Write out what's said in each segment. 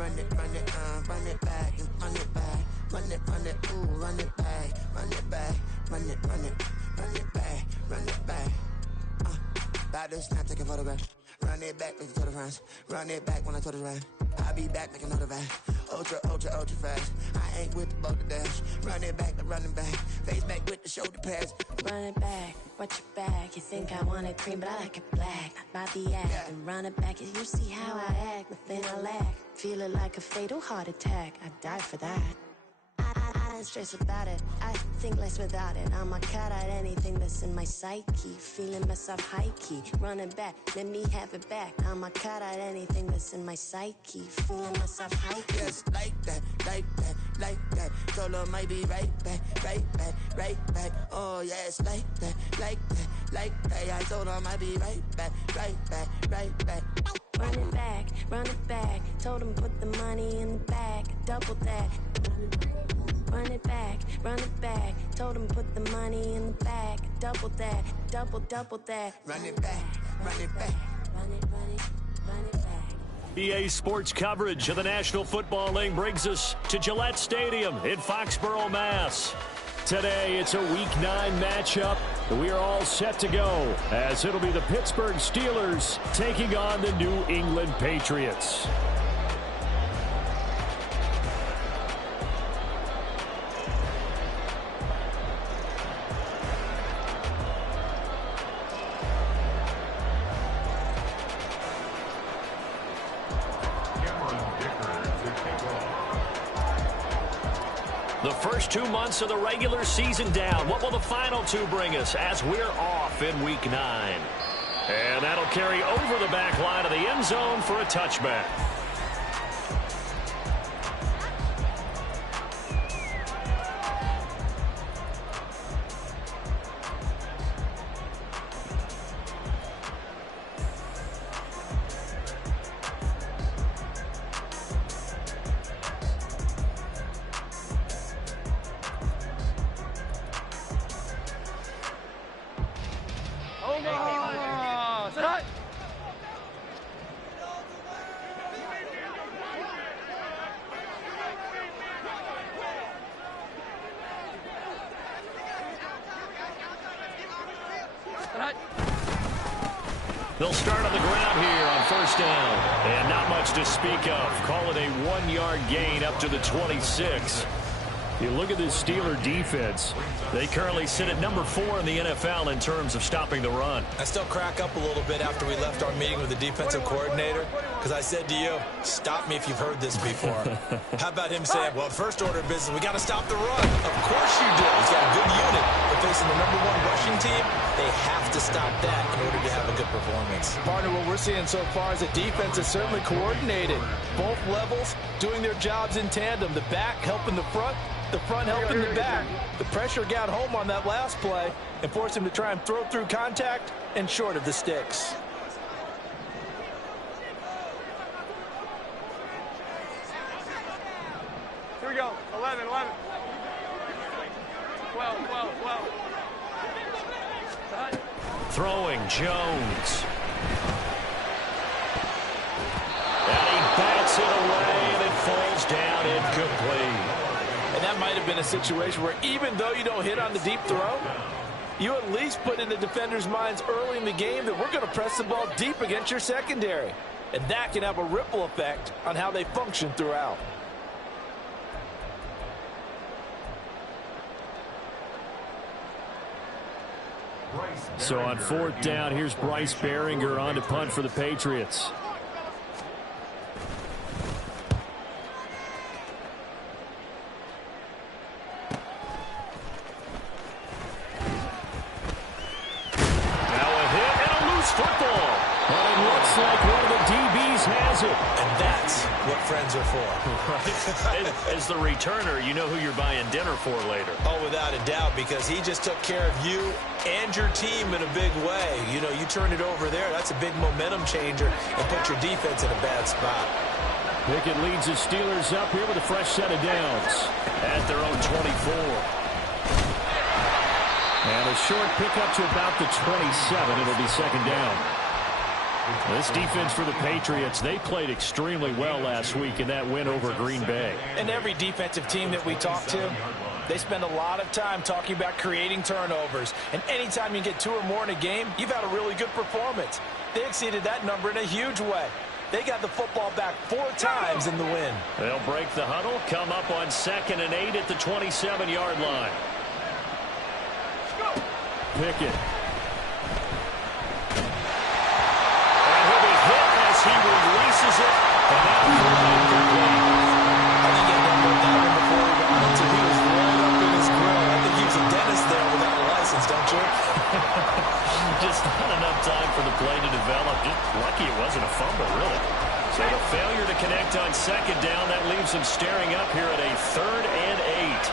run it back, and run it back, run it, ooh, run it back, run it back, run it back, run it back. About to snap, take a photograph. Run it back, make it to the friends. Run it back when I told it right. I'll be back, make another back. Ultra fast. I ain't with the boat to dash. Run it back, running back. Face back with the shoulder pads. Run it back, watch your back. You think I want it cream, but I like it black. Not by the act. And run it back, you see how I act. Nothing I lack. Feel it like a fatal heart attack. I'd die for that. I don't stress about it, I think less without it. I'ma cut out anything that's in my psyche. Feeling myself high-key, running back, let me have it back. I'ma cut out anything that's in my psyche. Feeling myself high-key. Yes, like that, like that, like that. Told her might be right back, right back, right back. Oh yes, like that, like that, like that. I told her might be right back, right back, right back. Run it back, told him put the money in the bag, double that. Run it back, told him put the money in the bag, double that, double that. Run it back, run it back. Run it back. EA Sports coverage of the National Football League brings us to Gillette Stadium in Foxborough, Mass. Today, it's a Week 9 matchup. We are all set to go, as it'll be the Pittsburgh Steelers taking on the New England Patriots. The first 2 months of the regular season down. What will the final 2 bring us as we're off in Week 9? And that'll carry over the back line of the end zone for a touchback. They'll start on the ground here on first down. And not much to speak of. Call it a 1-yard gain up to the 26. You look at this Steeler defense. They currently sit at number 4 in the NFL in terms of stopping the run. I still crack up a little bit after we left our meeting with the defensive coordinator, because I said to you, stop me if you've heard this before. How about him saying, well, first order of business, we got to stop the run. Of course you do. He's got a good unit. But facing the number 1 rushing team, they have to stop that in order to have a good performance. Partner, what we're seeing so far is the defense is certainly coordinated. Both levels doing their jobs in tandem. The back helping the front helping the back. The pressure got home on that last play and forced him to try and throw through contact and short of the sticks. Here we go. 11. 12. Throwing Jones. And he bats it away, and it falls down incomplete. And that might have been a situation where even though you don't hit on the deep throw, you at least put in the defender's minds early in the game that we're going to press the ball deep against your secondary. And that can have a ripple effect on how they function throughout. So on 4th down, here's Bryce Behringer on to punt for the Patriots. Football. But it looks like one of the DBs has it. And that's what friends are for. Right. As the returner, you know who you're buying dinner for later. Oh, without a doubt, because he just took care of you and your team in a big way. You know, you turn it over there, that's a big momentum changer and put your defense in a bad spot. Pickett leads the Steelers up here with a fresh set of downs at their own 24. And a short pickup to about the 27. It'll be second down. This defense for the Patriots, they played extremely well last week in that win over Green Bay. And every defensive team that we talk to, they spend a lot of time talking about creating turnovers. And anytime you get 2 or more in a game, you've had a really good performance. They exceeded that number in a huge way. They got the football back 4 times in the win. They'll break the huddle, come up on 2nd and 8 at the 27-yard line. Pickett. And he'll be hit as he releases it. And now I think he had that one before he got into. He was right up in his grill. I think he was a dentist there without a license, don't you? just not enough time for the play to develop. Just lucky it wasn't a fumble, really. So the failure to connect on 2nd down, that leaves him staring up here at a 3rd and 8.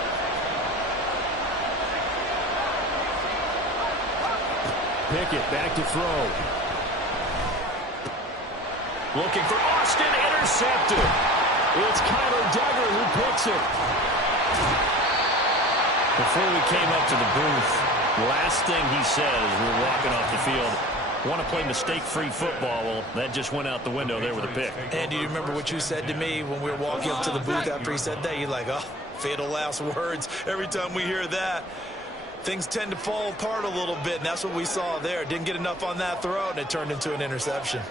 Pickett back to throw. Looking for Austin, intercepted. It's Kyler Duggar who picks it. Before we came up to the booth, last thing he said as we were walking off the field, want to play mistake-free football. Well, that just went out the window there with a pick. And do you remember what you said to me when we were walking up to the booth after he said that? You're like, oh, fatal last words. Every time we hear that, things tend to fall apart a little bit, and that's what we saw there. Didn't get enough on that throw, and it turned into an interception.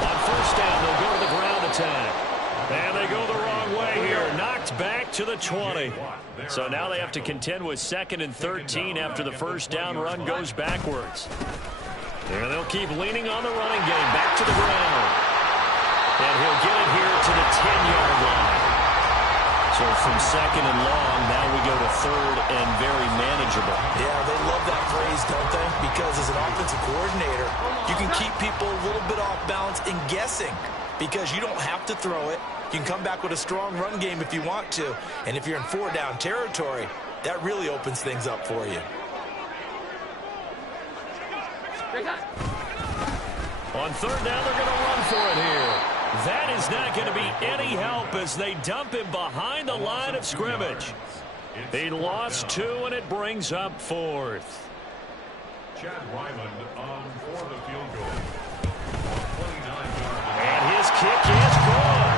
On 1st down, they'll go to the ground attack. And they go the wrong way here. Knocked back to the 20. So now they have to contend with 2nd and 13 after the 1st down run goes backwards. And they'll keep leaning on the running game. Back to the ground. And he'll get it here to the 10-yard line. So from 2nd and long, now we go to 3rd and very manageable. Yeah, they love that phrase, don't they? Because as an offensive coordinator, you can keep people a little bit off balance and guessing because you don't have to throw it. You can come back with a strong run game if you want to. And if you're in 4-down territory, that really opens things up for you. On 3rd down, they're going to run for it here. That is not going to be any help as they dump him behind the line of scrimmage. He lost 2, and it brings up 4th. Chad Ryland on for the field goal. And his kick is good.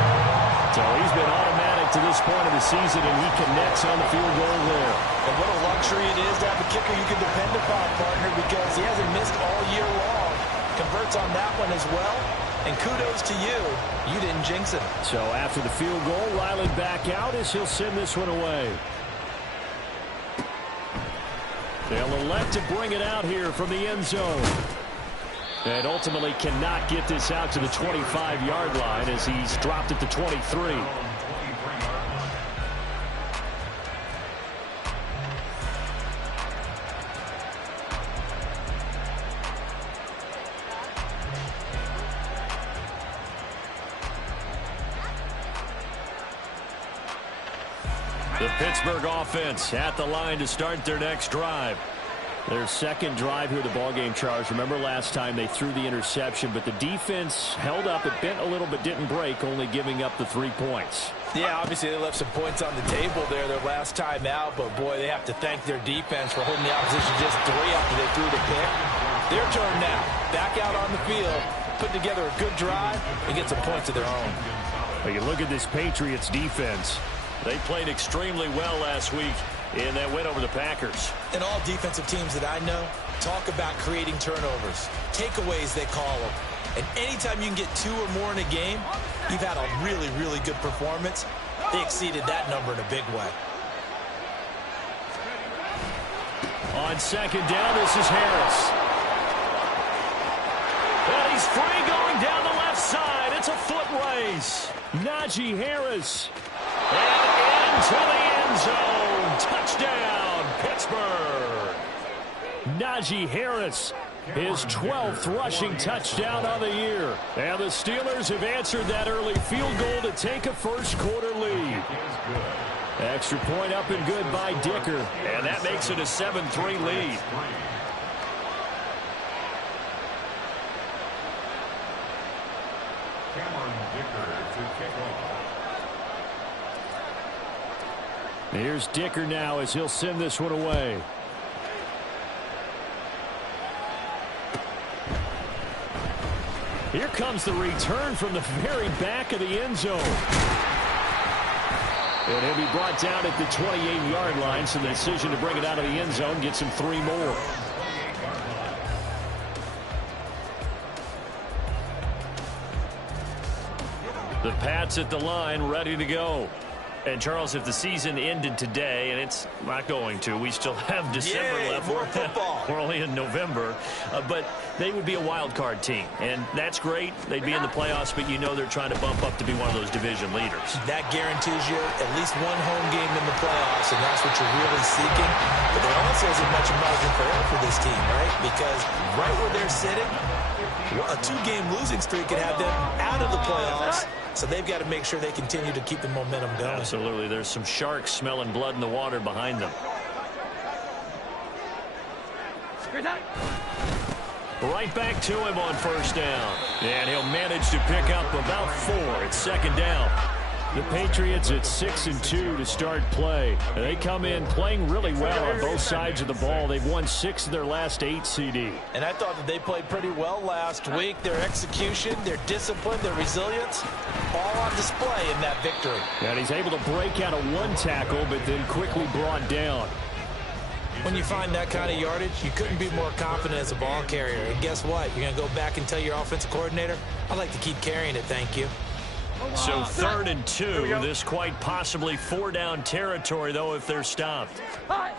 So he's been automatic to this point of the season, and he connects on the field goal there. And what a luxury it is to have a kicker you can depend upon, partner, because he hasn't missed all year long. Converts on that one as well. And kudos to you. You didn't jinx it. So after the field goal, Riley back out as he'll send this one away. They'll elect to bring it out here from the end zone. And ultimately cannot get this out to the 25-yard line as he's dropped at the 23. The Pittsburgh offense at the line to start their next drive. Their 2nd drive here, the ballgame, Charles. Remember last time they threw the interception, but the defense held up. It bent a little but didn't break, only giving up the 3 points. Yeah, obviously they left some points on the table there their last time out, but boy, they have to thank their defense for holding the opposition just 3 after they threw the pick. Their turn now. Back out on the field, put together a good drive, and get some points of their own. Well, you look at this Patriots defense. They played extremely well last week in that win over the Packers. And all defensive teams that I know talk about creating turnovers. Takeaways, they call them. And anytime you can get 2 or more in a game, you've had a really, really good performance. They exceeded that number in a big way. On 2nd down, this is Harris. And he's free going down the left side. It's a foot race. Najee Harris. And into the end zone. Touchdown, Pittsburgh. Najee Harris, his 12th rushing touchdown of the year. And the Steelers have answered that early field goal to take a first-quarter lead. Extra point up and good by Dicker. And that makes it a 7-3 lead. Here's Dicker now as he'll send this one away. Here comes the return from the very back of the end zone. And he'll be brought down at the 28-yard line, so the decision to bring it out of the end zone gets him 3 more. The Pats at the line, ready to go. And, Charles, if the season ended today, and it's not going to, we still have December left. More football. We're only in November. But they would be a wild card team. And that's great. They'd be in the playoffs, but you know they're trying to bump up to be one of those division leaders. That guarantees you at least one home game in the playoffs, and that's what you're really seeking. But there also isn't much margin for error for this team, right? Because right where they're sitting, a 2-game losing streak could have them out of the playoffs. So they've got to make sure they continue to keep the momentum going. Absolutely. There's some sharks smelling blood in the water behind them. Right back to him on first down. And he'll manage to pick up about 4. It's second down. The Patriots at 6-2 to start play. They come in playing really well on both sides of the ball. They've won 6 of their last 8 CD. And I thought that they played pretty well last week. Their execution, their discipline, their resilience, all on display in that victory. And he's able to break out a 1 tackle, but then quickly brought down. When you find that kind of yardage, you couldn't be more confident as a ball carrier. And guess what? You're going to go back and tell your offensive coordinator, I'd like to keep carrying it, thank you. So 3rd and 2. This quite possibly 4-down territory, though, if they're stopped. On 3rd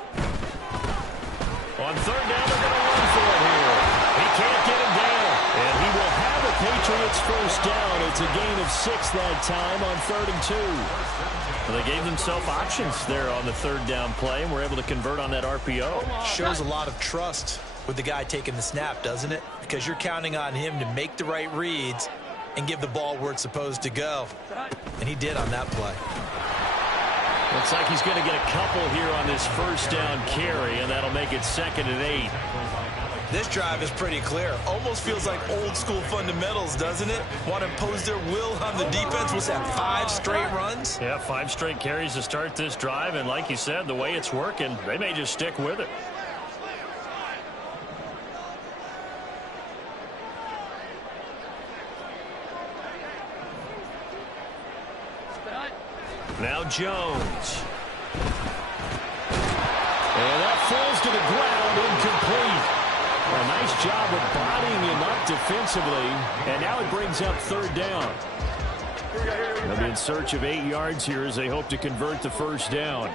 down, they're going to run for it here. He can't get him down. And he will have a Patriots first down. It's a gain of 6 that time on 3rd and 2. Well, they gave themselves options there on the 3rd down play, and were able to convert on that RPO. Shows a lot of trust with the guy taking the snap, doesn't it? Because you're counting on him to make the right reads and give the ball where it's supposed to go. And he did on that play. Looks like he's going to get a couple here on this first down carry, and that'll make it 2nd and 8. This drive is pretty clear. Almost feels like old school fundamentals, doesn't it? Want to impose their will on the defense. What's that, 5 straight runs? Yeah, 5 straight carries to start this drive, and like you said, the way it's working, they may just stick with it. Now Jones. And that falls to the ground, incomplete. A nice job of bodying him up defensively. And now it brings up 3rd down. They'll be in search of 8 yards here as they hope to convert the first down.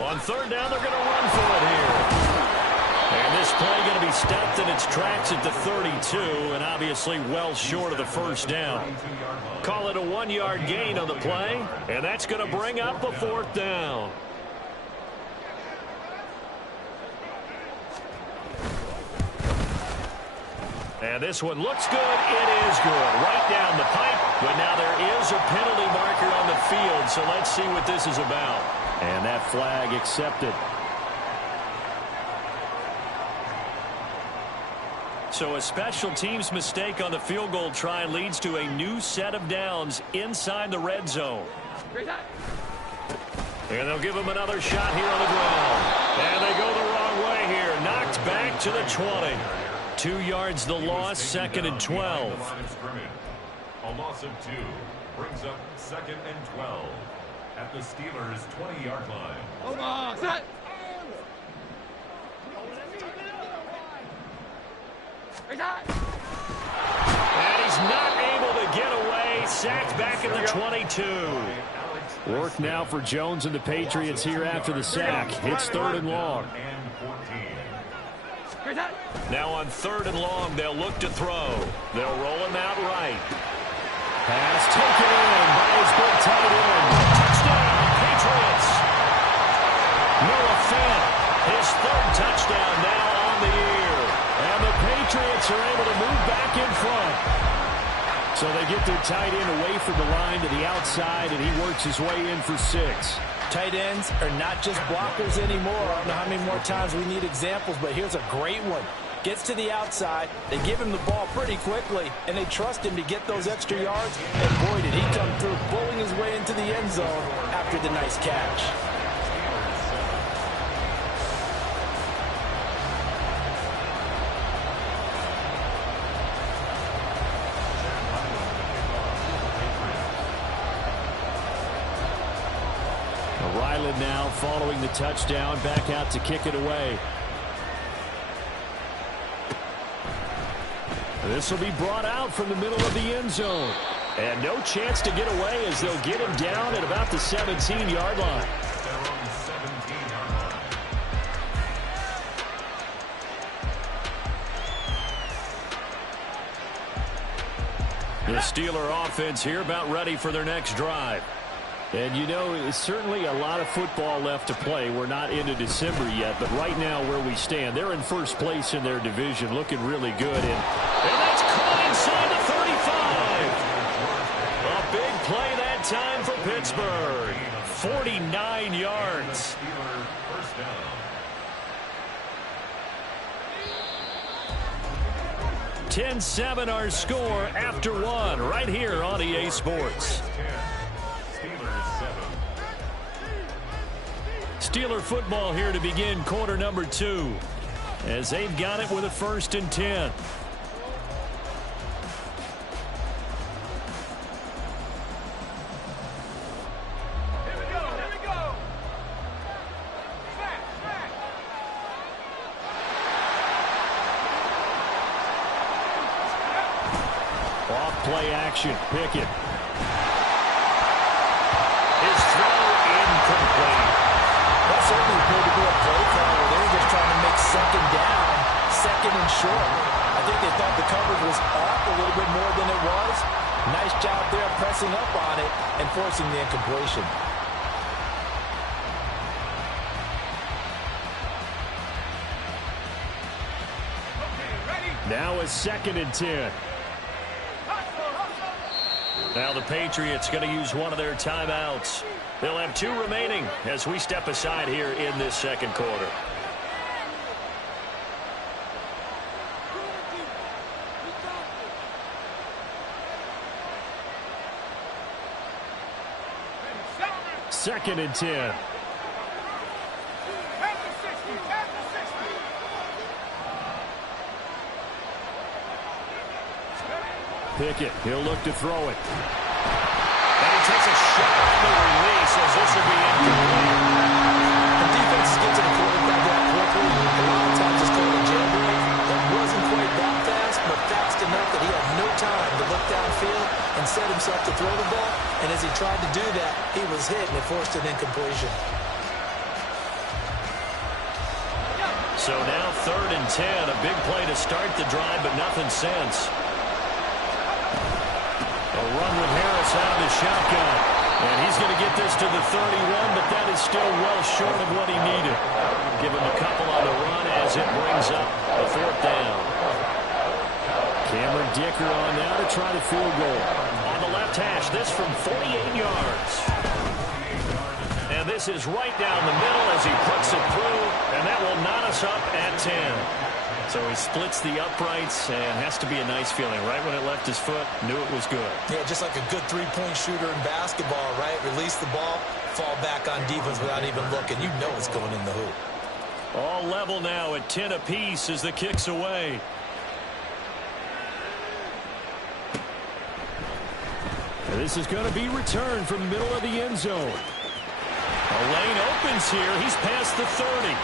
On 3rd down, they're going to run for it here. And this play going to be stopped in its tracks at the 32, and obviously well short of the first down. Call it a 1-yard gain on the play, and that's going to bring up a 4th down. And this one looks good. It is good. Right down the pipe, but now there is a penalty marker on the field, so let's see what this is about. And that flag accepted. So a special teams mistake on the field goal try leads to a new set of downs inside the red zone. And they'll give him another shot here on the ground. And they go the wrong way here. Knocked back to the 20. 2 yards the loss, 2nd and 12. A loss of 2 brings up 2nd and 12 at the Steelers' 20-yard line. And he's not able to get away. Sacked back at the 22. Work now for Jones and the Patriots here after the sack. It's 3rd and long. Now on 3rd and long, they'll look to throw. They'll roll him out right. Pass taken in by his big tight end. Touchdown, Patriots. Noah Fant, his 3rd touchdown now on the year. And the Patriots are able to move back in front. So they get their tight end away from the line to the outside, and he works his way in for 6. Tight ends are not just blockers anymore. I don't know how many more times we need examples, but here's a great one. Gets to the outside, they give him the ball pretty quickly, and they trust him to get those extra yards, and boy, did he come through, pulling his way into the end zone after the nice catch. Ryland now following the touchdown, back out to kick it away. This will be brought out from the middle of the end zone. And no chance to get away as they'll get him down at about the 17-yard line. The Steeler offense here about ready for their next drive. And, you know, it's certainly a lot of football left to play. We're not into December yet, but right now where we stand, they're in first place in their division, looking really good. And that's caught inside the 35. A big play that time for Pittsburgh. 49 yards. 10-7 our score after one right here on EA Sports. Steeler football here to begin quarter number 2 as they've got it with a 1st and 10. Off play action, Pickett. His throw incomplete. That certainly appeared to be a play call where they were just trying to make second down, second and short. I think they thought the coverage was off a little bit more than it was. Nice job there pressing up on it and forcing the incompletion. Now a 2nd and 10. Now the Patriots going to use one of their timeouts. They'll have 2 remaining as we step aside here in this second quarter. Second and 10. Pickett, he'll look to throw it. And he takes a shot on the release as this will be incomplete. The defense gets to the quarterback that quickly. A lot of times it's called a jailbreak. That wasn't quite that fast, but fast enough that he had no time to look downfield and set himself to throw the ball. And as he tried to do that, he was hit and it forced an incompletion. So now 3rd and 10. A big play to start the drive, but nothing since. A run with Harris out of the shotgun. And he's going to get this to the 31, but that is still well short of what he needed. Give him a couple on the run as it brings up a 4th down. Cameron Dicker on now to try the field goal. On the left hash, this from 48 yards. And this is right down the middle as he puts it through, and that will knot us up at 10. So he splits the uprights, and has to be a nice feeling. Right when it left his foot, knew it was good. Yeah, just like a good three-point shooter in basketball, right? Release the ball, fall back on defense without even looking. You know it's going in the hoop. All level now at 10 apiece as the kick's away. And this is going to be returned from the middle of the end zone. A lane opens here. He's past the 30.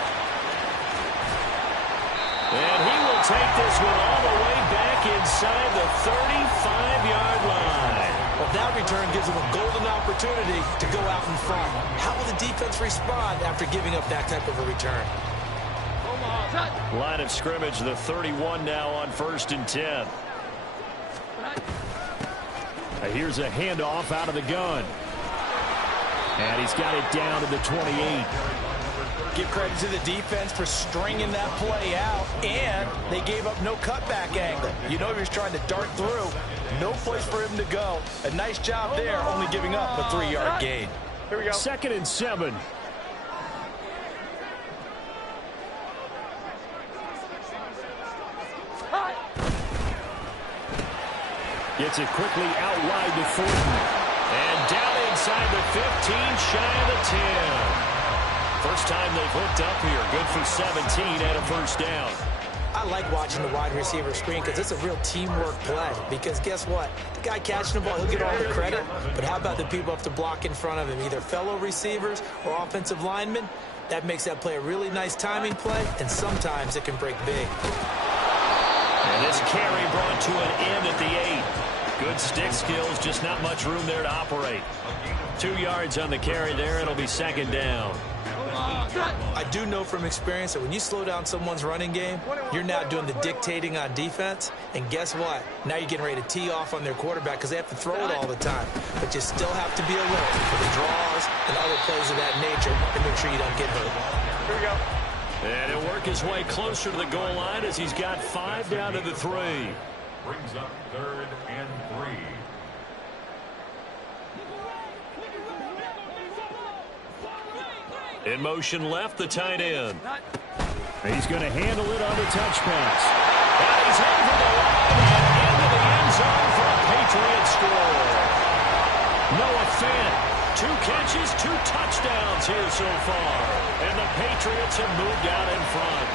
And he will take this one all the way back inside the 35-yard line. Well, that return gives him a golden opportunity to go out in front. How will the defense respond after giving up that type of a return? Line of scrimmage, the 31 now on 1st and 10. Here's a handoff out of the gun. And he's got it down to the 28. Give credit to the defense for stringing that play out, and they gave up no cutback angle. You know he was trying to dart through. No place for him to go. A nice job there, only giving up a 3-yard gain. Here we go. 2nd and 7. Gets it quickly out wide to Thornton. And down inside the 15, shy of the 10. First time they've hooked up here. Good for 17 and a first down. I like watching the wide receiver screen because it's a real teamwork play. Because guess what? The guy catching the ball, he'll get all the credit. But how about the people up to block in front of him, either fellow receivers or offensive linemen? That makes that play a really nice timing play, and sometimes it can break big. And this carry brought to an end at the 8. Good stick skills, just not much room there to operate. 2 yards on the carry there. It'll be 2nd down. I do know from experience that when you slow down someone's running game, you're now doing the dictating on defense. And guess what? Now you're getting ready to tee off on their quarterback because they have to throw it all the time. But you still have to be alert for the draws and other plays of that nature and make sure you don't get hurt. Here we go. And he'll work his way closer to the goal line as he's got 5 down to the 3. Brings up 3rd and 3. In motion left, the tight end. He's going to handle it on the touch pass. And he's over the line and into the end zone for a Patriot score. Noah Fant, 2 catches, 2 touchdowns here so far. And the Patriots have moved out in front.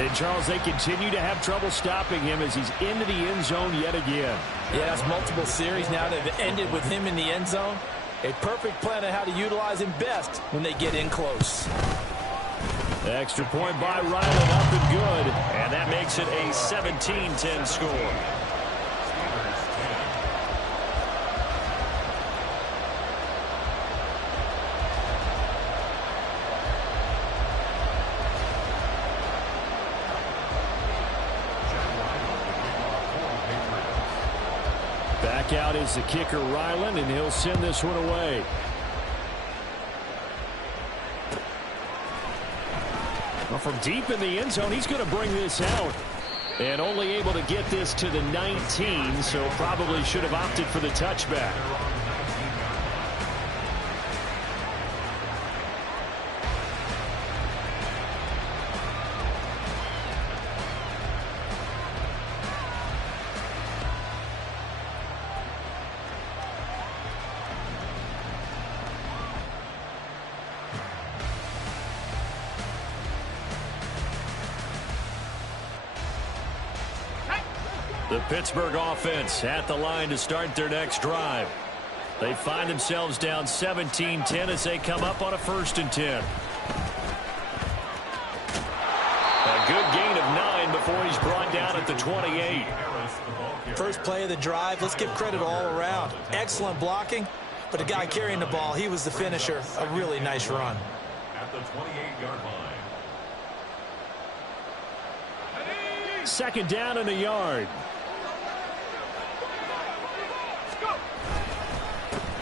And, Charles, they continue to have trouble stopping him as he's into the end zone yet again. Yeah, that's multiple series now that have ended with him in the end zone. A perfect plan on how to utilize him best when they get in close. Extra point by Riley, up and good. And that makes it a 17-10 score. Back out is the kicker, Ryland, and he'll send this one away. Well, from deep in the end zone, he's going to bring this out. And only able to get this to the 19, so probably should have opted for the touchback. The Pittsburgh offense at the line to start their next drive. They find themselves down 17-10 as they come up on a 1st and 10. A good gain of 9 before he's brought down at the 28. First play of the drive, let's give credit all around. Excellent blocking, but the guy carrying the ball, he was the finisher. A really nice run. At the 28-yard line. 2nd down and a yard.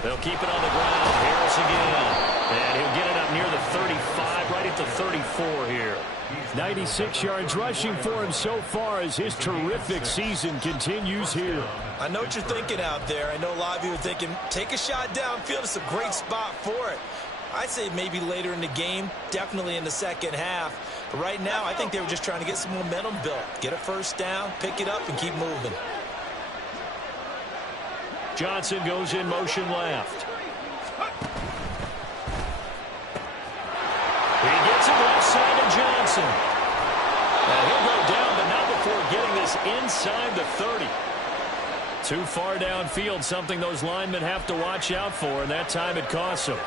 They'll keep it on the ground. Harris again. And he'll get it up near the 35, right at the 34 here. 96 yards rushing for him so far as his terrific season continues here. I know what you're thinking out there. I know a lot of you are thinking, take a shot downfield. It's a great spot for it. I'd say maybe later in the game, definitely in the second half. But right now, I think they were just trying to get some momentum built. Get a first down, pick it up, and keep moving. Johnson goes in motion left. He gets it left side to Johnson. And he'll go down, but not before getting this inside the 30. Too far downfield, something those linemen have to watch out for, and that time it costs them.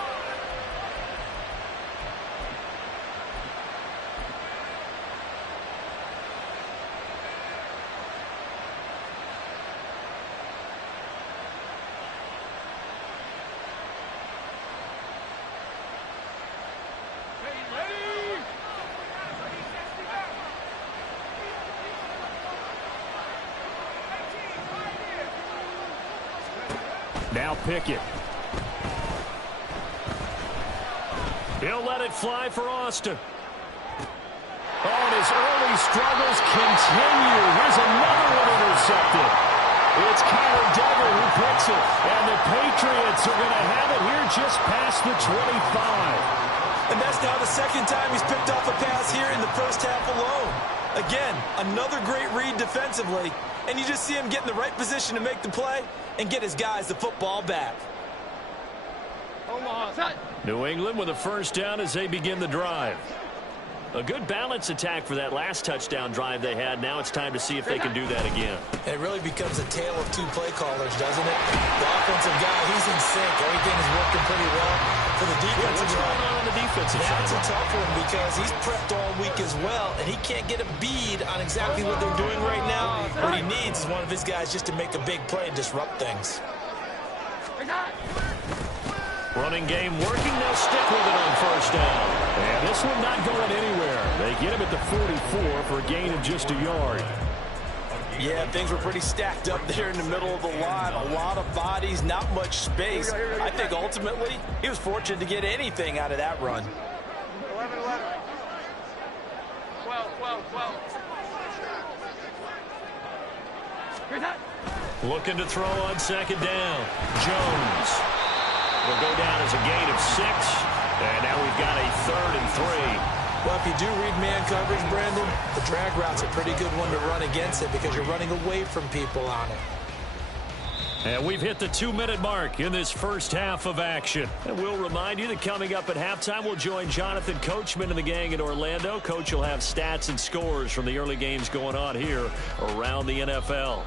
Now Pickett. He'll let it fly for Austin. Oh, and his early struggles continue. Here's another one intercepted. It's Kyler Duggar who picks it. And the Patriots are going to have it here just past the 25. And that's now the second time he's picked off a pass here in the first half alone. Again, another great read defensively. And you just see him get in the right position to make the play and get his guys the football back. New England with a first down as they begin the drive. A good balance attack for that last touchdown drive they had. Now it's time to see if they can do that again. It really becomes a tale of two play callers, doesn't it? The offensive guy, he's in sync. Everything is working pretty well for the defensive What's going on the defensive side? That's a tough one because he's prepped all week as well, and he can't get a bead on exactly what they're doing right now. What he needs is one of his guys just to make a big play and disrupt things. Running game working. They'll stick with it on first down. And this one not going anywhere. They get him at the 44 for a gain of just a yard. Yeah, things were pretty stacked up there in the middle of the line. A lot of bodies, not much space. I think ultimately he was fortunate to get anything out of that run. 11, 11. 12, 12, 12. Looking to throw on second down. Jones will go down as a gain of 6. And now we've got a 3rd and 3. Well, if you do read man coverage, Brandon, the drag route's a pretty good one to run against it because you're running away from people on it. And we've hit the 2-minute mark in this first half of action. And we'll remind you that coming up at halftime, we'll join Jonathan Coachman and the gang in Orlando. Coach will have stats and scores from the early games going on here around the NFL.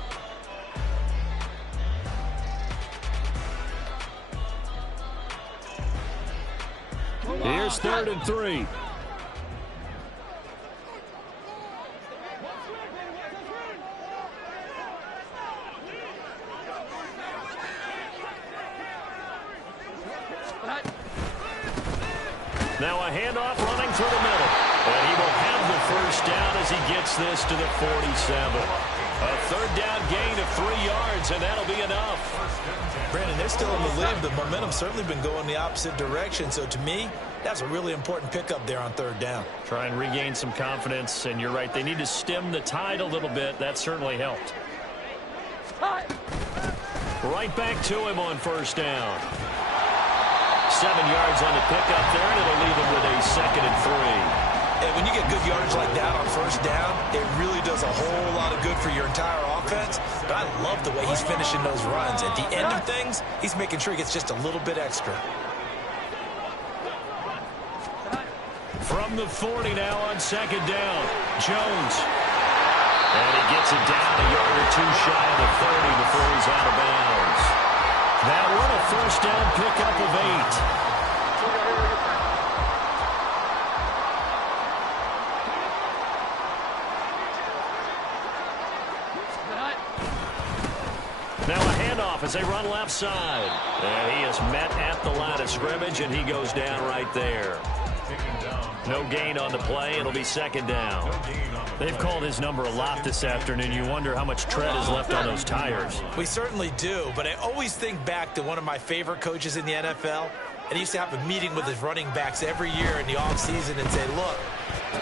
Here's 3rd and 3. Now a handoff running through the middle. And he will have the first down as he gets this to the 47. A 3rd down gain of 3 yards, and that'll be enough. Brandon, they're still in the lead, but momentum's certainly been going the opposite direction. So to me, that's a really important pickup there on 3rd down. Try and regain some confidence, and you're right. They need to stem the tide a little bit. That certainly helped. Right back to him on first down. 7 yards on the pickup there, and it'll leave him with a 2nd and 3. And when you get good yardage like that on first down, it really does a whole lot of good for your entire offense. But I love the way he's finishing those runs. At the end of things, he's making sure he gets just a little bit extra. From the 40 now on second down, Jones. And he gets it down a yard or 2 shy of the 30 before he's out of bounds. That one a first down pickup of 8. Now a handoff as they run left side. And he is met at the line of scrimmage, and he goes down right there. No gain on the play. It'll be 2nd down. They've called his number a lot this afternoon. You wonder how much tread is left on those tires. We certainly do, but I always think back to one of my favorite coaches in the NFL. And he used to have a meeting with his running backs every year in the offseason and say, look,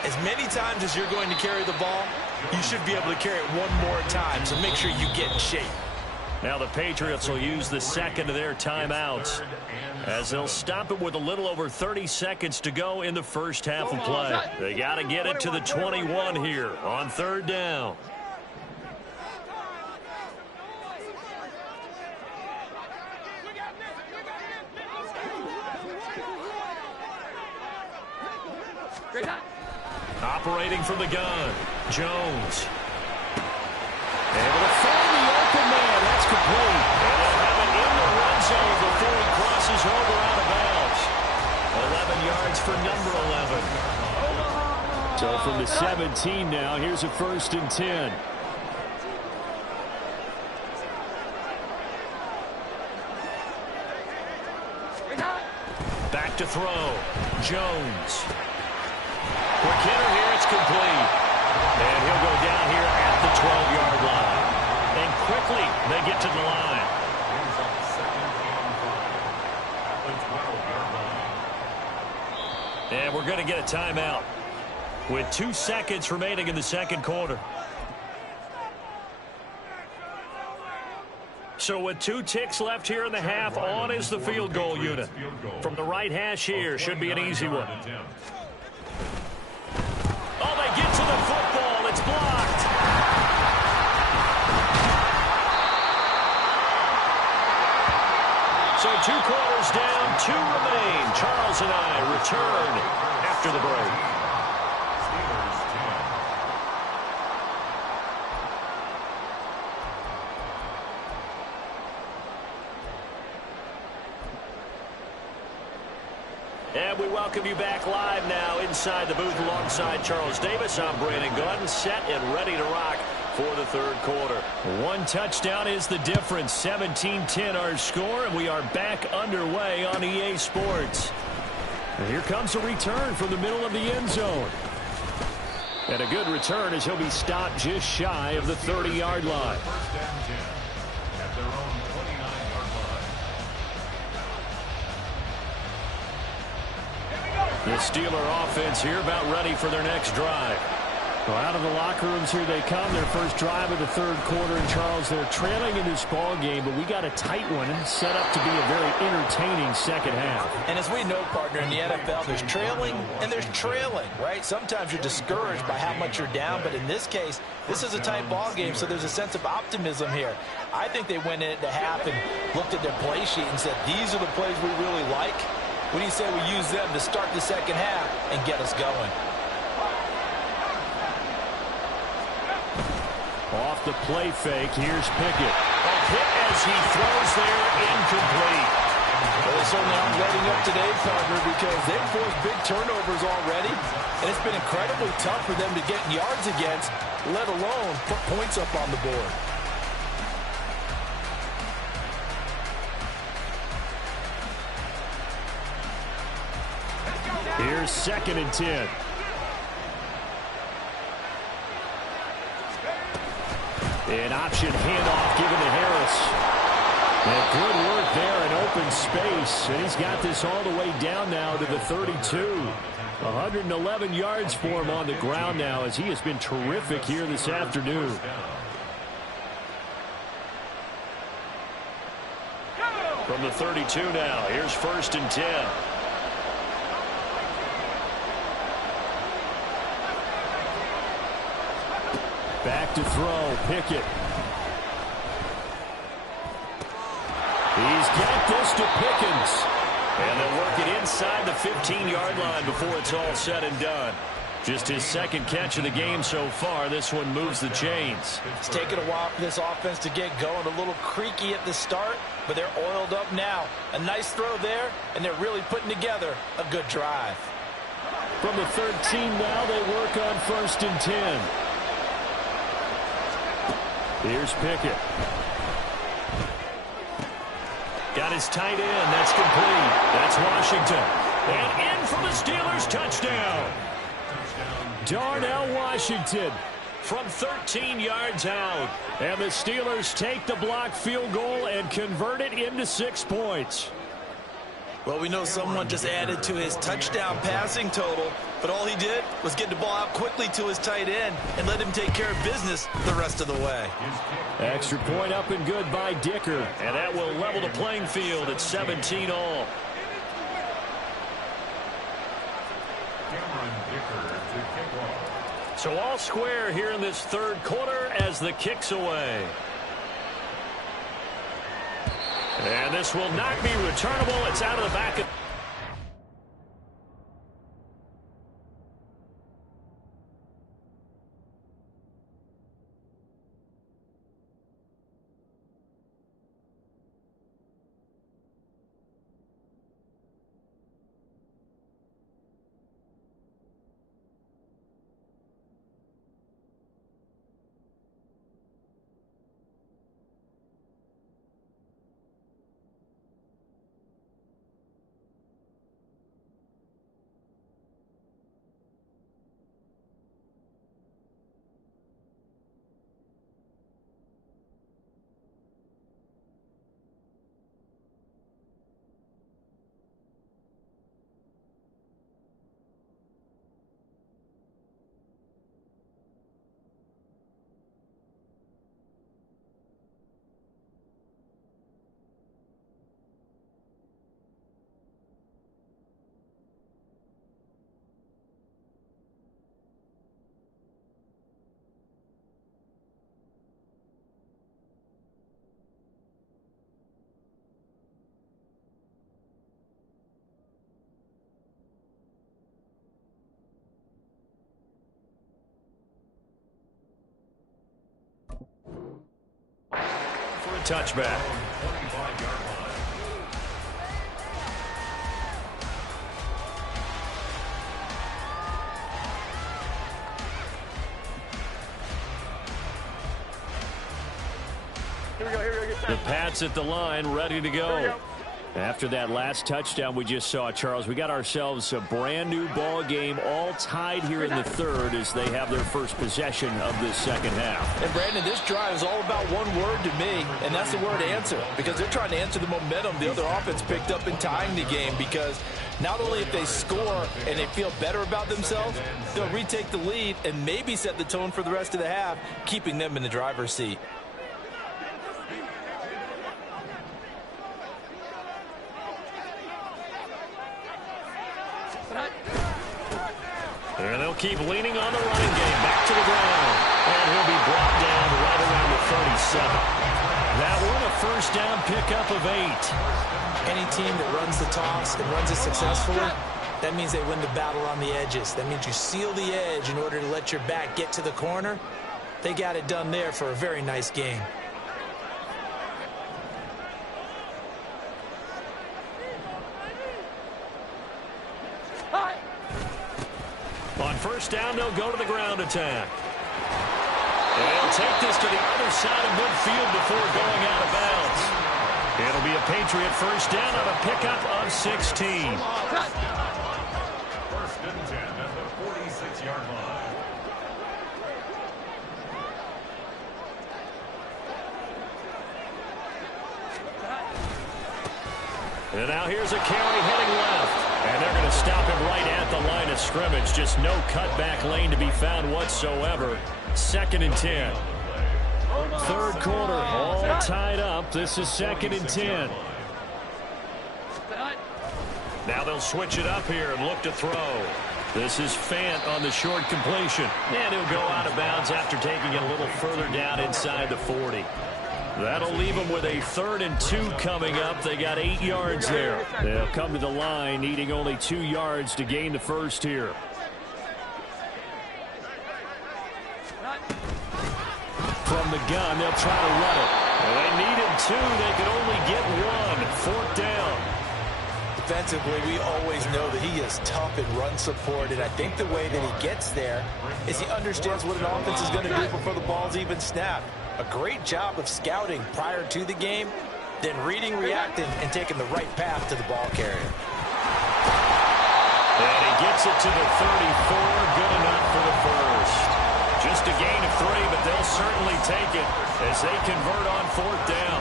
as many times as you're going to carry the ball, you should be able to carry it one more time, so make sure you get in shape. Now the Patriots will use the 2nd of their timeouts as they'll stop it with a little over 30 seconds to go in the first half of play. They got to get it to the 21 here on 3rd down. Operating from the gun, Jones. Able to find the open man. That's complete. And they'll have it in the red zone before he crosses over out of bounds. 11 yards for number 11. So from the 17 now, here's a 1st and 10. Back to throw. Jones. Quick hitter here. It's complete. And he'll go down here at the 12-yard line. And quickly, they get to the line. And we're going to get a timeout with 2 seconds remaining in the second quarter. So with 2 ticks left here in the half, on is the field goal unit. From the right hash here, should be an easy one. Oh, they get to the football. It's blocked. So 2 quarters down, 2 remain. Charles and I return after the break. And we welcome you back live now inside the booth alongside Charles Davis. I'm Brandon Gordon, set and ready to rock for the third quarter. 1 touchdown is the difference. 17-10 our score, and we are back underway on EA Sports. And here comes a return from the middle of the end zone. And a good return as he'll be stopped just shy of the 30-yard line. First and 10 at their own 29-yard line. The Steeler offense here about ready for their next drive. Well, out of the locker rooms here they come. Their first drive of the third quarter. And Charles, they're trailing in this ball game, but we got a tight one and set up to be a very entertaining second half. And as we know, partner, in the NFL, there's trailing and there's trailing, right? Sometimes you're discouraged by how much you're down, but in this case, this is a tight ball game, so there's a sense of optimism here. I think they went into half and looked at their play sheet and said, these are the plays we really like. What do you say we use them to start the second half and get us going? Off the play fake, here's Pickett. A hit as he throws there, incomplete. Well, they certainly aren't letting up today, partner, because they've forced big turnovers already, and it's been incredibly tough for them to get yards against, let alone put points up on the board. Here's 2nd and 10. An option handoff given to Harris. And good work there in open space. And he's got this all the way down now to the 32. 111 yards for him on the ground now as he has been terrific here this afternoon. From the 32 now, here's 1st and 10. Back to throw, Pickett. He's got this to Pickens. And they'll work it inside the 15-yard line before it's all said and done. Just his 2nd catch of the game so far. This one moves the chains. It's taken a while for this offense to get going. A little creaky at the start, but they're oiled up now. A nice throw there, and they're really putting together a good drive. From the 13 now, they work on 1st and 10. Here's Pickett. Got his tight end. That's complete. That's Washington. And in for the Steelers touchdown. Darnell Washington from 13 yards out. And the Steelers take the blocked field goal and convert it into 6 points. Well, we know someone just added to his touchdown passing total, but all he did was get the ball out quickly to his tight end and let him take care of business the rest of the way. Extra point up and good by Dicker, and that will level the playing field at 17 all. So all square here in this third quarter as the kick's away. And this will not be returnable. It's out of the back of... touchback. The Pats at the line, ready to go. After that last touchdown we just saw, Charles, we got ourselves a brand new ball game, all tied here in the third as they have their first possession of this second half. And Brandon, this drive is all about one word to me, and that's the word answer, because they're trying to answer the momentum the other offense picked up in tying the game, because not only if they score and they feel better about themselves, they'll retake the lead and maybe set the tone for the rest of the half, keeping them in the driver's seat. And they'll keep leaning on the running game. Back to the ground. And he'll be brought down right around the 37. That one a first down pickup of 8. Any team that runs the toss and runs it successfully, that means they win the battle on the edges. That means you seal the edge in order to let your back get to the corner. They got it done there for a very nice game. On first down, they'll go to the ground attack. And they'll take this to the other side of midfield before going out of bounds. It'll be a Patriot first down on a pickup of 16. First and 10 at the 46-yard line. And now here's a carry heading left. And they're going to stop him right at the line of scrimmage. Just no cutback lane to be found whatsoever. Second and 10. Third quarter, all tied up. This is second and 10. Now they'll switch it up here and look to throw. This is Fant on the short completion. And he'll go out of bounds after taking it a little further down inside the 40. That'll leave them with a 3rd and 2 coming up. They got 8 yards there. They'll come to the line needing only 2 yards to gain the first here. From the gun, they'll try to run it. Well, they needed 2. They could only get 1. 4th down. Defensively, we always know that he is tough in run support, and I think the way that he gets there is he understands what an offense is going to do before the ball's even snapped. A great job of scouting prior to the game, then reading, reacting, and taking the right path to the ball carrier. And he gets it to the 34. Good enough for the first. Just a gain of 3, but they'll certainly take it as they convert on 4th down.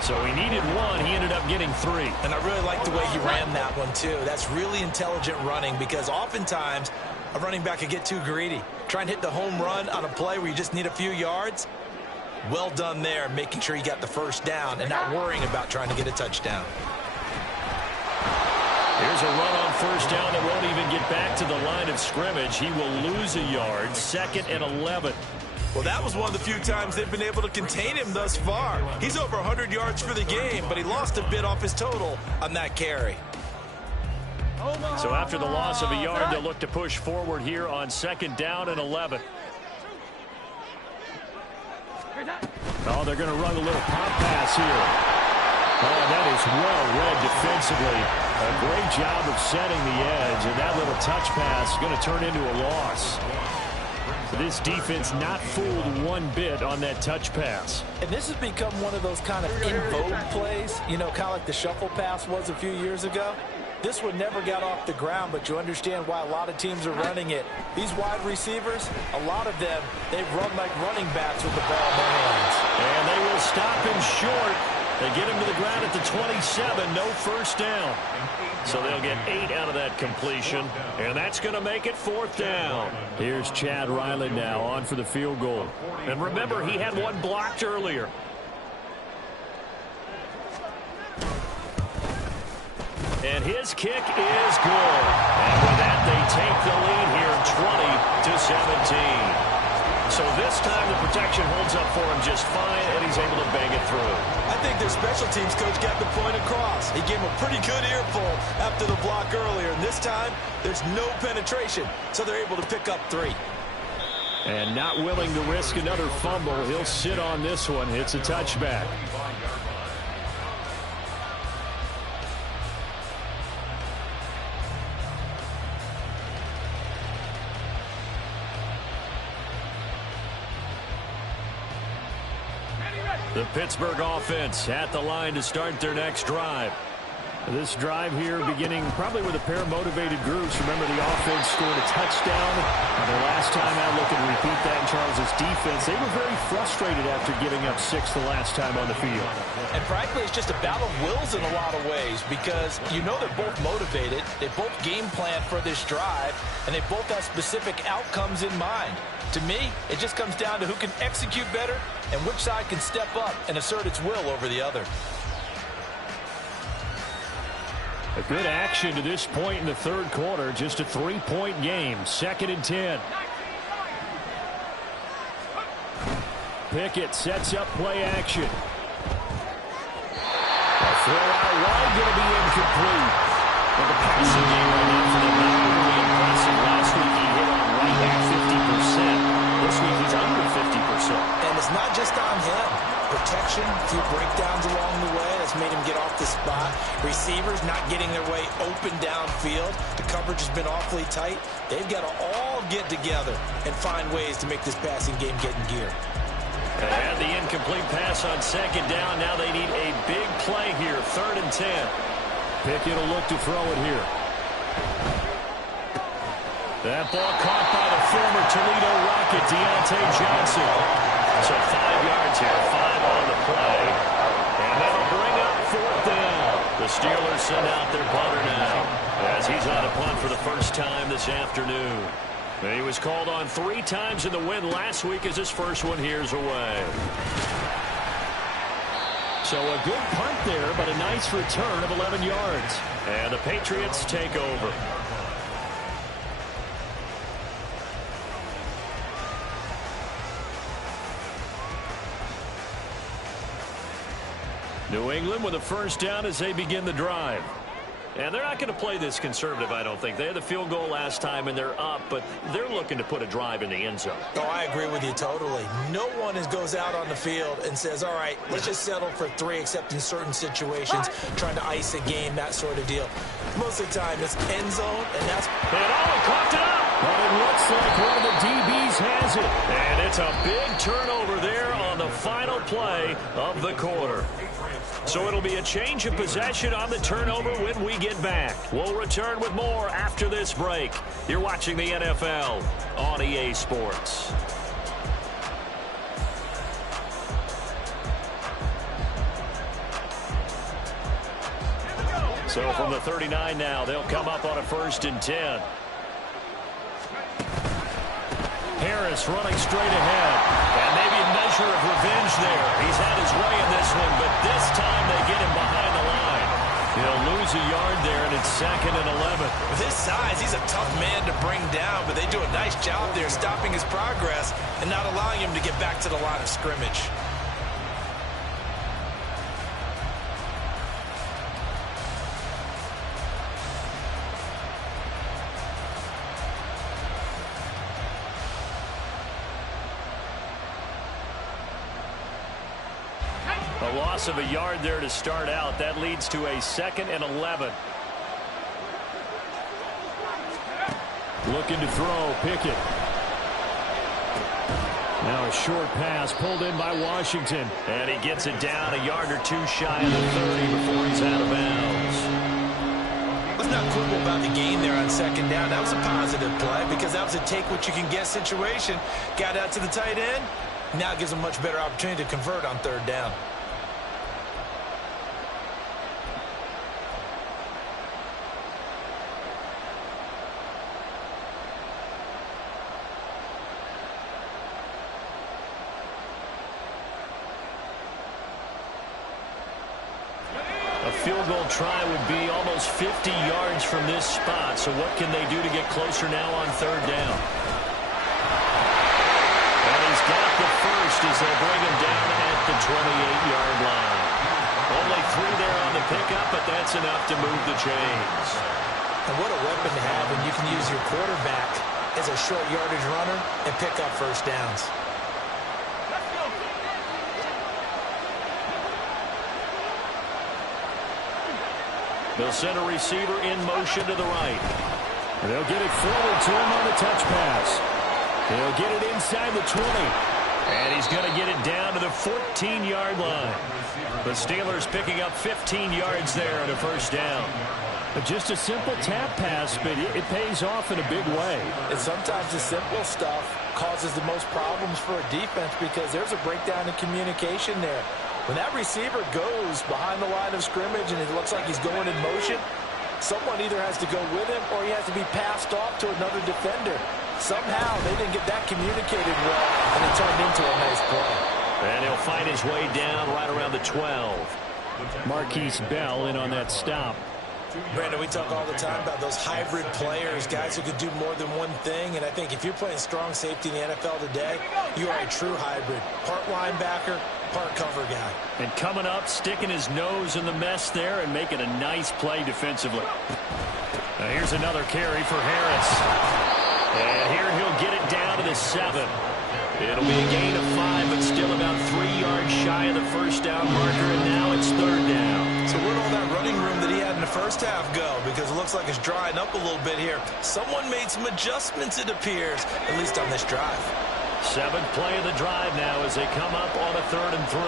So he needed 1. He ended up getting 3. And I really like the way he ran that one, too. That's really intelligent running, because oftentimes a running back could get too greedy. Try and hit the home run on a play where you just need a few yards. Well done there, making sure he got the first down and not worrying about trying to get a touchdown. Here's a run on first down that won't even get back to the line of scrimmage. He will lose a yard. 2nd and 11. Well, that was one of the few times they've been able to contain him thus far. He's over 100 yards for the game, but he lost a bit off his total on that carry. So after the loss of a yard, they'll look to push forward here on 2nd down and 11. Oh, they're going to run a little pop pass here. Oh, that is well read defensively. A great job of setting the edge, and that little touch pass is going to turn into a loss. This defense not fooled one bit on that touch pass. And this has become one of those kind of in vogue plays, you know, kind of like the shuffle pass was a few years ago. This one never got off the ground, but you understand why a lot of teams are running it. These wide receivers, a lot of them, they've run like running backs with the ball in their hands. And they will stop him short. They get him to the ground at the 27, no first down. So they'll get 8 out of that completion, and that's going to make it 4th down. Here's Chad Riley now on for the field goal. And remember, he had one blocked earlier. And his kick is good. And with that, they take the lead here 20-17. So this time the protection holds up for him just fine, and he's able to bang it through. I think their special teams coach got the point across. He gave him a pretty good earful after the block earlier, and this time there's no penetration, so they're able to pick up 3. And not willing to risk another fumble, he'll sit on this one. It's a touchback. The Pittsburgh offense at the line to start their next drive. This drive here beginning probably with a pair of motivated groups. Remember, the offense scored a touchdown. Their last time out, looking to repeat that in Charles' defense. They were very frustrated after giving up 6 the last time on the field. And frankly, it's just a battle of wills in a lot of ways because you know they're both motivated. They both game plan for this drive, and they both have specific outcomes in mind. To me, it just comes down to who can execute better and which side can step up and assert its will over the other. A good action to this point in the third quarter. Just a 3-point game. 2nd and 10. Pickett sets up play action. A throw out wide, going to be incomplete. Well, the passing game on that for them not really impressive. Last week he hit on right at 50%. This week he's under 50%. And it's not just on him. Protection, a few breakdowns along the way. That's made him get off the spot. Receivers not getting their way open downfield. The coverage has been awfully tight. They've got to all get together and find ways to make this passing game get in gear. They had the incomplete pass on 2nd down. Now they need a big play here. 3rd and 10. Pickett will look to throw it here. That ball caught by the former Toledo Rocket, Deontay Johnson. So 5 yards here, 5 on the play. And that'll bring up 4th down. The Steelers send out their punter now as he's on a punt for the first time this afternoon. He was called on 3 times in the win last week as his first one here's away. So a good punt there, but a nice return of 11 yards. And the Patriots take over. New England with a first down as they begin the drive. And they're not going to play this conservative, I don't think. They had the field goal last time, and they're up, but they're looking to put a drive in the end zone. Oh, I agree with you totally. No one goes out on the field and says, all right, let's just settle for 3, except in certain situations, trying to ice a game, that sort of deal. Most of the time, it's end zone, and that's... And he coughed it up! But it looks like one of the DBs has it. And it's a big turnover there on the final play of the quarter. So it'll be a change of possession on the turnover when we get back. We'll return with more after this break. You're watching the NFL on EA Sports. So from the 39 now, they'll come up on a 1st and 10. Harris running straight ahead. And maybe a measure of revenge there. He's had his way in this one, but this time they get him behind the line. He'll lose a yard there, and it's 2nd and 11. With his size, he's a tough man to bring down, but they do a nice job there stopping his progress and not allowing him to get back to the line of scrimmage. A loss of a yard there to start out. That leads to a 2nd and 11. Looking to throw, Pickett. Now a short pass pulled in by Washington. And he gets it down a yard or 2 shy of the 30 before he's out of bounds. Let's not quibble about the gain there on 2nd down. That was a positive play because that was a take-what-you-can-get situation. Got out to the tight end. Now gives him a much better opportunity to convert on 3rd down. A field goal try would be almost 50 yards from this spot. So what can they do to get closer now on 3rd down? And he's got the first as they'll bring him down at the 28-yard line. Only 3 there on the pickup, but that's enough to move the chains. And what a weapon to have when you can use your quarterback as a short yardage runner and pick up first downs. They'll send a receiver in motion to the right. They'll get it forward to him on the touch pass. They'll get it inside the 20. And he's going to get it down to the 14-yard line. The Steelers picking up 15 yards there and a first down. But just a simple tap pass, but it pays off in a big way. And sometimes the simple stuff causes the most problems for a defense because there's a breakdown in communication there. When that receiver goes behind the line of scrimmage and it looks like he's going in motion, someone either has to go with him or he has to be passed off to another defender. Somehow they didn't get that communicated well, and it turned into a nice play. And he'll find his way down right around the 12. Marquise Bell in on that stop. Brandon, we talk all the time about those hybrid players, guys who could do more than one thing, and I think if you're playing strong safety in the NFL today, you are a true hybrid. Part linebacker, part cover guy. And coming up, sticking his nose in the mess there and making a nice play defensively. Now here's another carry for Harris. And here he'll get it down to the 7. It'll be a gain of 5, but still about 3 yards shy of the first down marker, and now it's third down. So where'd all that running room that he had in the first half go? Because it looks like it's drying up a little bit here. Someone made some adjustments, it appears, at least on this drive. 7th play of the drive now as they come up on a 3rd and 3.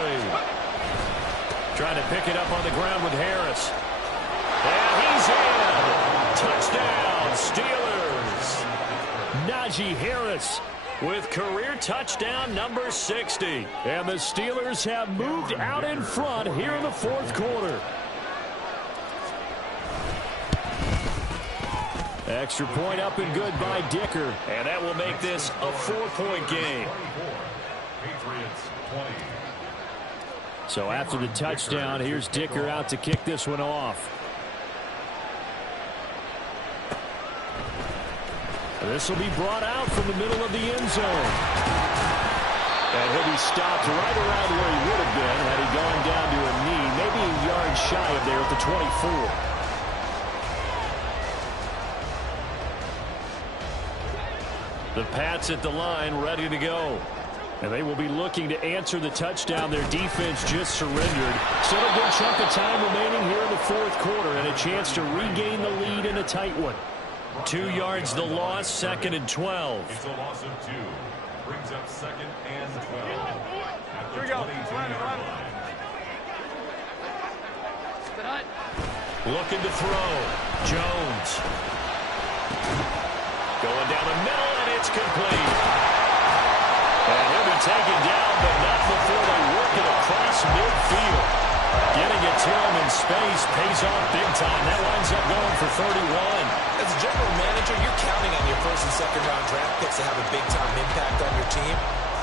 Trying to pick it up on the ground with Harris. And he's in. Touchdown, Steelers. Najee Harris with career touchdown number 60. And the Steelers have moved out in front here in the 4th quarter. Extra point up and good by Dicker. And that will make this a 4-point game. So after the touchdown, here's Dicker out to kick this one off. This will be brought out from the middle of the end zone. And he'll be stopped right around where he would have been had he gone down to a knee, maybe a yard shy of there at the 24. The Pats at the line ready to go. And they will be looking to answer the touchdown their defense just surrendered. Still a good chunk of time remaining here in the 4th quarter and a chance to regain the lead in a tight one. 2 yards the loss, 2nd and 12. It's a loss of 2. Brings up 2nd and 12. At the Here we go. 22-yard line. Looking to throw. Jones. Going down the middle, and it's complete. And he'll be taken down, but not before they work it across midfield. Getting it to him in space pays off big time. That winds up going for 31. As a general manager, you're counting on your first and second round draft picks to have a big-time impact on your team.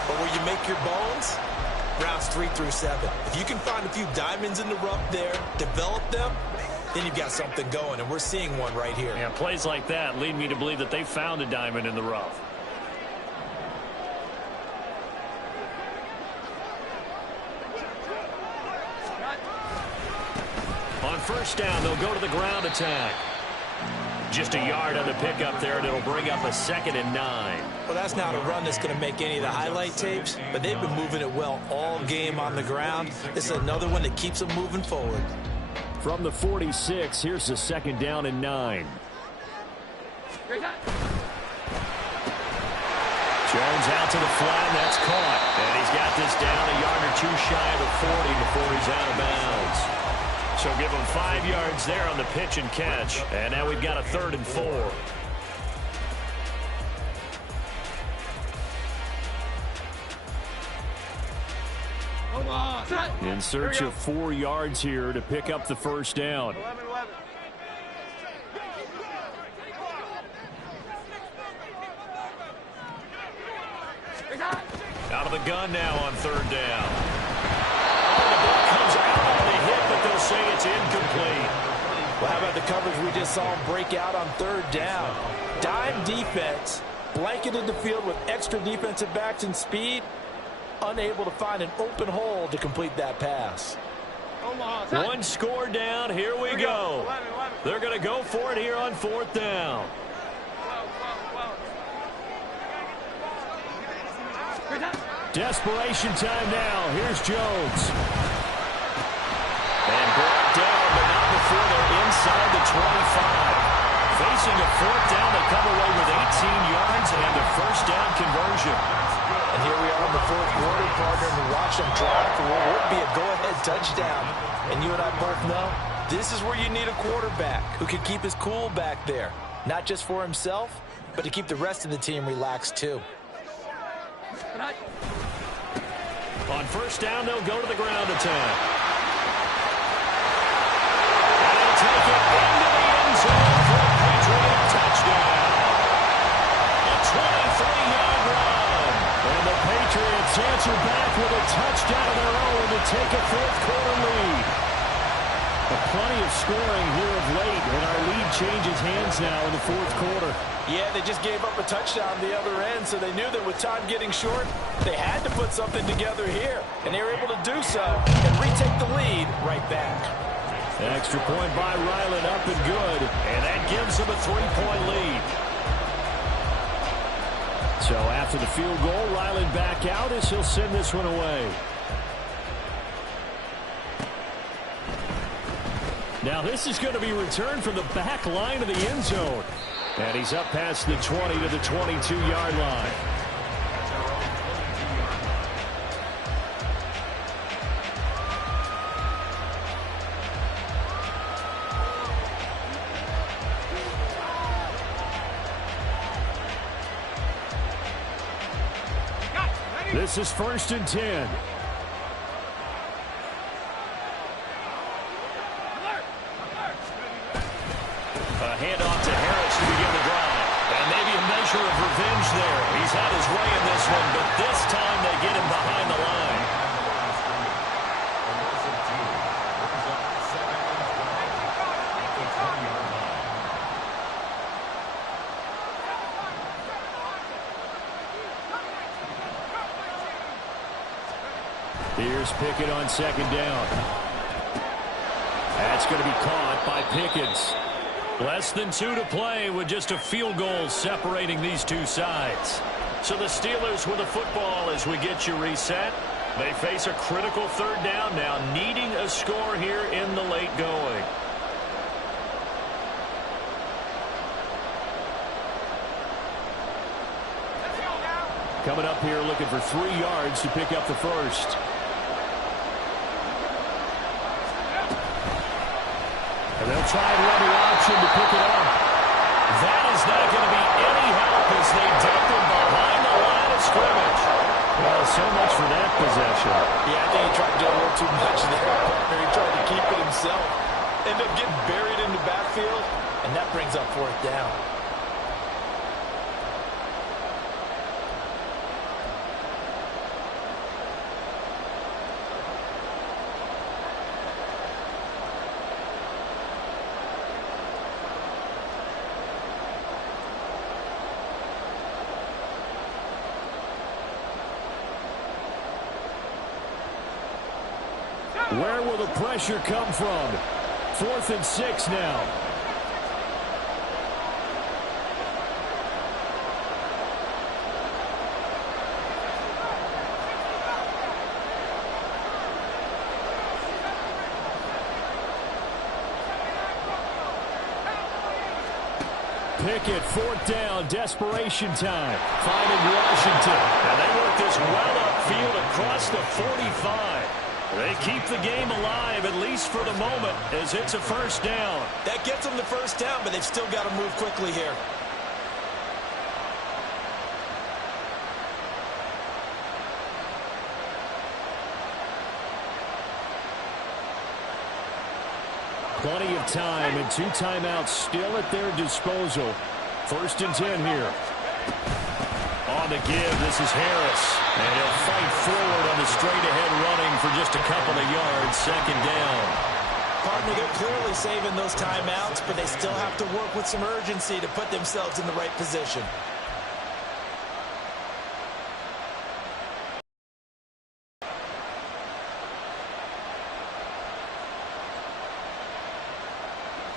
But where you make your bones, rounds 3 through 7. If you can find a few diamonds in the rough there, develop them, then you've got something going, and we're seeing one right here. Yeah, plays like that lead me to believe that they found a diamond in the rough. On first down, they'll go to the ground attack. Just a yard on the pickup there, and it'll bring up a 2nd and 9. Well, that's not a run that's going to make any of the highlight tapes, but they've been moving it well all game on the ground. This is another one that keeps them moving forward. From the 46, here's the 2nd down and 9. Jones out to the flat, and that's caught. And he's got this down a yard or 2 shy of the 40 before he's out of bounds. So give him 5 yards there on the pitch and catch. And now we've got a 3rd and 4. In search of 4 yards here to pick up the first down. 11-11. Out of the gun now on 3rd down. Oh, the ball comes out on the hit, but they'll say it's incomplete. Well, how about the coverage we just saw him break out on 3rd down? Dime defense, blanketed the field with extra defensive backs and speed, unable to find an open hole to complete that pass. One score down. Here we go. They're going to go for it here on 4th down. Desperation time now. Here's Jones. And brought down, but not before they're inside the 25. Facing a 4th down, they come away with 18 yards and a first down conversion. And here we are in the fourth quarter, partner, and watch them drive for what would be a go-ahead touchdown. And you and I both know this is where you need a quarterback who can keep his cool back there, not just for himself, but to keep the rest of the team relaxed too. On first down, they'll go to the ground attack. And they'll take it into the end zone for a Patriot touchdown. A 23-yard run. And the Patriots answer back with a touchdown of their own to take a fourth-quarter lead. Plenty of scoring here of late, and our lead changes hands now in the fourth quarter. Yeah, they just gave up a touchdown on the other end, so they knew that with time getting short, they had to put something together here, and they were able to do so and retake the lead right back. Extra point by Ryland, up and good, and that gives them a 3-point lead. So after the field goal, Ryland back out as he'll send this one away. Now this is going to be returned from the back line of the end zone. And he's up past the 20 to the 22-yard line. This is 1st and 10. Handoff to Harris to begin the drive. And maybe a measure of revenge there. He's had his way in this one, but this time they get him behind the line. Here's Pickett on 2nd down. That's going to be caught by Pickens. Less than 2 to play with just a field goal separating these two sides. So the Steelers with the football as we get you reset. They face a critical 3rd down now, needing a score here in the late going. Coming up here looking for 3 yards to pick up the first. And they'll try and run the option to pick it up. That is not going to be any help as they dump him behind the line of scrimmage. Well, so much for that possession. Yeah, I think he tried to do a little too much there. He tried to keep it himself. Ended up getting buried in the backfield, and that brings up 4th down. Where will the pressure come from? 4th and 6 now. Pickett, 4th down, desperation time. Finding Washington. And they work this well upfield across the 45. They keep the game alive, at least for the moment, as it's a 1st down. That gets them the 1st down, but they've still got to move quickly here. Plenty of time and 2 timeouts still at their disposal. 1st and 10 here. On the give, this is Harris. And he'll fight forward on the straight-ahead running for just a couple of yards. 2nd down. Partner, they're clearly saving those timeouts, but they still have to work with some urgency to put themselves in the right position.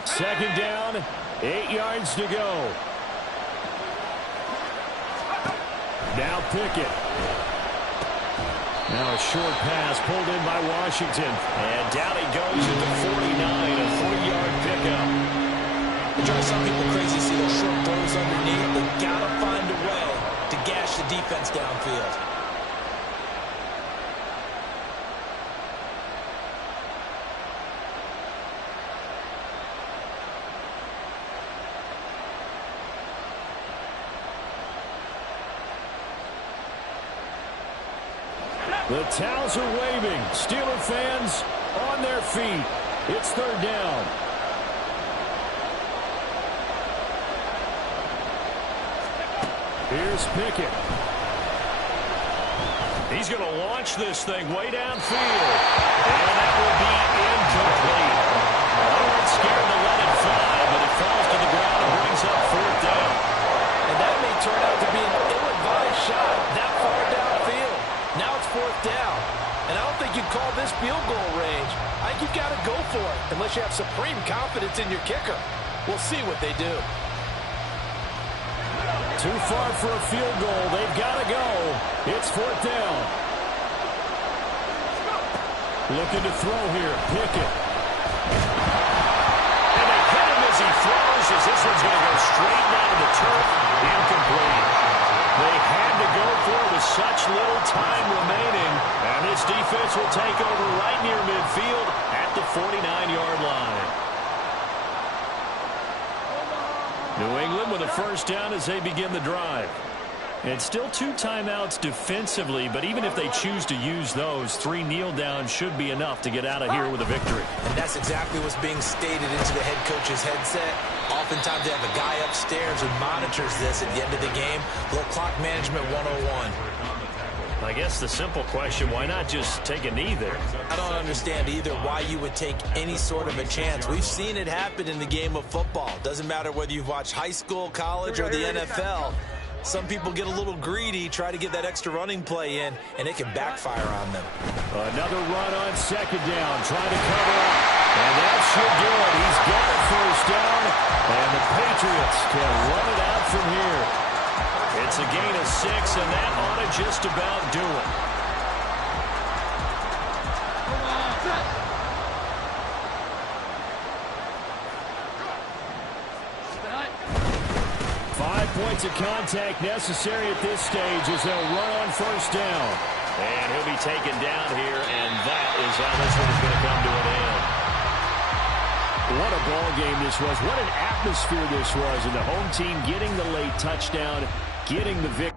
Second down, 8 yards to go. Now Pickett. Now a short pass pulled in by Washington. And down he goes at the 49, a 3-yard pickup. It drives some people crazy to see those short throws underneath. They've got to find a way to gash the the defense downfield. The towels are waving. Steeler fans on their feet. It's third down. Here's Pickett. He's going to launch this thing way downfield. And that will be incomplete. They weren't scared to let it fly, but it falls to the ground and brings up fourth down. And that may turn out to be an ill-advised shot that far downfield. Now it's fourth down. And I don't think you'd call this field goal range. I think you've got to go for it, unless you have supreme confidence in your kicker. We'll see what they do. Too far for a field goal. They've got to go. It's fourth down. Looking to throw here. Pickett. And they hit him as he throws, as this one's going to go straight down to the turf. Incomplete. They had to go for it with such little time remaining. And this defense will take over right near midfield at the 49-yard line. New England with a first down as they begin the drive. And still 2 timeouts defensively, but even if they choose to use those, 3 kneel downs should be enough to get out of here with a victory. And that's exactly what's being stated into the head coach's headset. Oftentimes they have a guy upstairs who monitors this at the end of the game. Little clock management 101. I guess the simple question, why not just take a knee there? I don't understand either why you would take any sort of a chance. We've seen it happen in the game of football. Doesn't matter whether you've watched high school, college, or the NFL. Some people get a little greedy, try to get that extra running play in, and it can backfire on them. Another run on second down, trying to cover up. And that should do it. He's got it first down, and the Patriots can run it out from here. It's a gain of 6, and that ought to just about do it. Five points of contact necessary at this stage as they'll run on first down. And he'll be taken down here, and that is how this one is going to come to an end. What a ball game this was. What an atmosphere this was. And the home team getting the late touchdown, getting the victory.